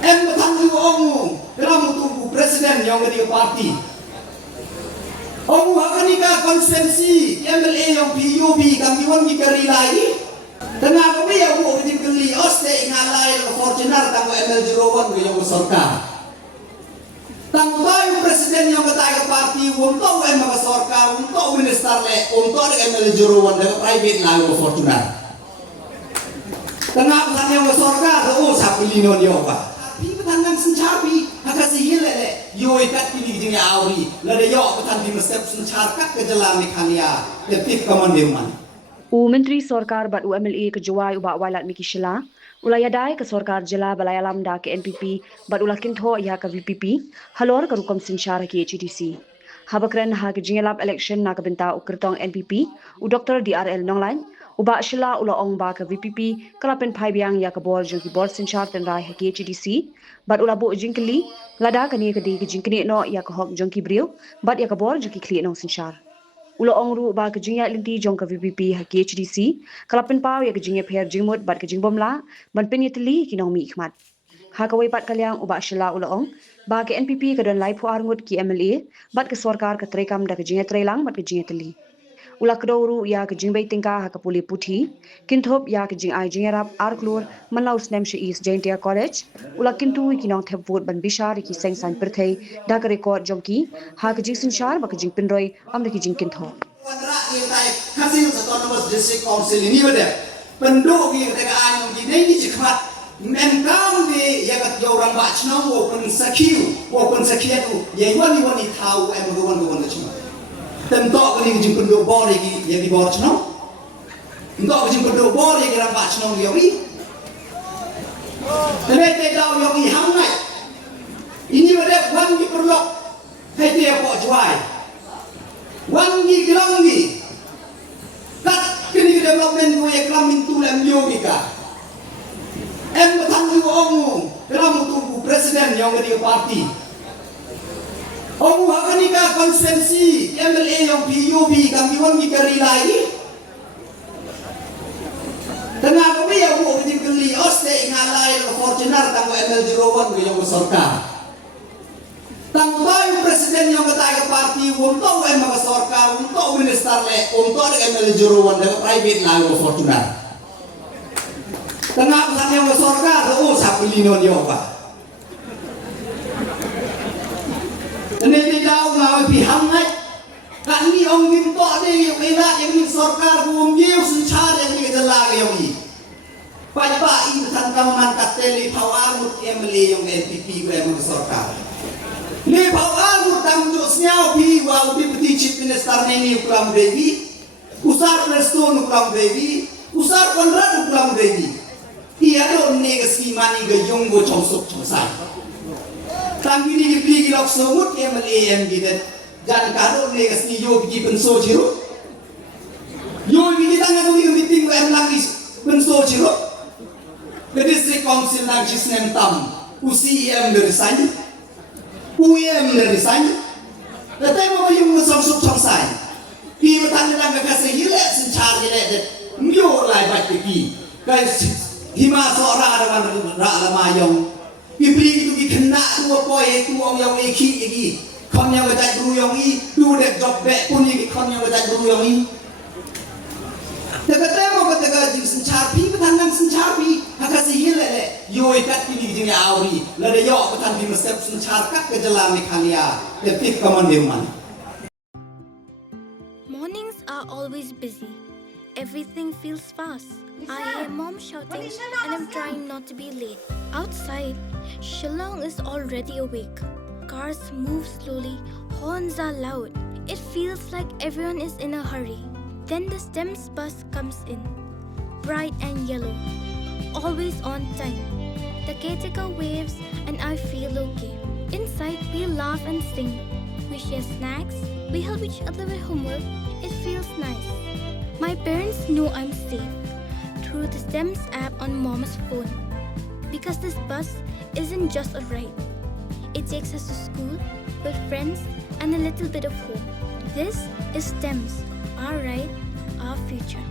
Em bertanggung jawab dalam tubuh presiden yang dari parti. Omu hakanika konsensi MLA yang PUB kami wan mikari lagi. Tengah kami ya bu kita beli oste ingalai Fortuner tanggo ML Jerowan yang sorka. Tanggo tayo presiden yang kata parti untuk ML sorka untuk minister le untuk ML Jerowan dengan private lagu Fortuner. Tengah pesan yang sorka tu sapi lino dia apa? Tapi petanggang sencapi hakasi hele yo ikat pilih jenis awri lada yo petan di mesep sencarkat ke jalan mekalia letif kemandiman. Menteri Sorkar bat UMLA ke Jawai ubak wailat Miki Shila, ulayadai ke Sorkar Jela Balayalam da ke NPP bat ulakintho ya ke VPP, halor ke rukom sinsyara ke HDC. Habakren ha ke jingelap election na ke benta ukirtong NPP, Dr. DRL Nonglan, ubak Shila ulaong ba ke VPP, kalapen pai biang ya ke bor jung ki bor sinsyar ten rai ke HDC, bat ulabu jingkeli, lada ke ni ke di ke jingkeni no ya ke hok jung ki briu, bat ya ke bor jung ki kli nong sinsyar. Ulo ongru ba ke jingya linti jong ke VPP ha ke HDC kalapin pau ya ke jingya pher jingmut bat ke jingbom la ban pen yetli kinong mi ikhmat ha ka wai pat kalyang uba shila ulo ong ba ke NPP ke don lai phu arngut ki MLA bat ke sarkar ke trekam da ke jingya trelang bat ke jingya teli ula kedoro ya ke jingbai tingka ha ke puli puthi kinthop ya ke jing ai jingya rap arklur manlau snem she east jaintia college ula kintu kinong thep vote ban bishar ki seng san perthei da ke record jongki ha ke jing sinshar ba ke jing pinroi am da ke jing kintho Hasil sekolah district council ini beda. Penduk yang tegaan yang ini cepat. Menkam di yang kat orang bacna walaupun sekian tu, yang wani tahu em cuma. Tentok kini jeng penduk bor yang di bor cina. Tentok jeng penduk bor yang orang bacna yang ini. Tapi tahu yang ini hamai. Ini beda wani perlu. Hei dia kok jual. Wangi gelangi, kat kini development ko yang kelamin tulam yogika. Em bertanggung jawab dalam tubuh presiden yang dari parti. Omu hakanika konsensi MLA yang PUB kami wan mikari lagi. Tengah kami ya bu kita beli oste ingalai Fortuner tanggo ML Jerowan yang sorka. Tanggo tayo presiden yang kata parti untuk ML sorka untuk minister le untuk ML Jerowan dengan private lagu Fortuner. Tengah pesan yang sorka tu sapi lino dia apa? Ini tidak ngawal pihak ngai. Kan ni orang minta dia yang elak yang ni sorka buam dia sencar yang ni kejelah yang ni. Pak ini tentang mangkat teli pawar mut MLA yang NPP yang sorka. Ni pawar mut tanggung senyau pi wa ubi peti chief minister ni ukram devi. Usar Preston ukram devi. Usar Konrad ukram devi. Ia do negasi mani gayung go chongsok chongsai. Tanggi ni pergi lok semut MLA yang gitu. Jangan kado negasi yo pergi penso ciru. Yo pergi tangan tu pergi meeting go lagi penso ciru. Ke district council nang jisnem tam. UCM dari sana. UM dari sana. Tetapi mau yung chongsok chongsai. Pi bertanya nang kasih hilet sencar hilet. Myo lai baik pergi. Guys hima seorang ada rak mayong. Bibli itu dikena dua poin itu orang yang iki. Kon yang berjaya dulu yang ini, dua dek job back pun ini kon yang berjaya dulu yang ini. Tegak mau kata jing sencapi, petandang sencapi, hakasi hilang yo ikat pilih jing awri, lada yo petan di mesep sencarkat ke jalan mekalia, letif kemandiman. Mornings are always busy. Everything feels fast. I hear mom shouting and I'm trying not to be late. Outside, Shillong is already awake. Cars move slowly, horns are loud. It feels like everyone is in a hurry. Then the STEMS bus comes in, bright and yellow, always on time. The caretaker waves and I feel okay. Inside, we laugh and sing. We share snacks, we help each other with homework. It feels nice. My parents know I'm safe through the STEMS app on mom's phone. Because this bus isn't just a ride. It takes us to school with friends and a little bit of hope. This is STEMS, our ride, our future.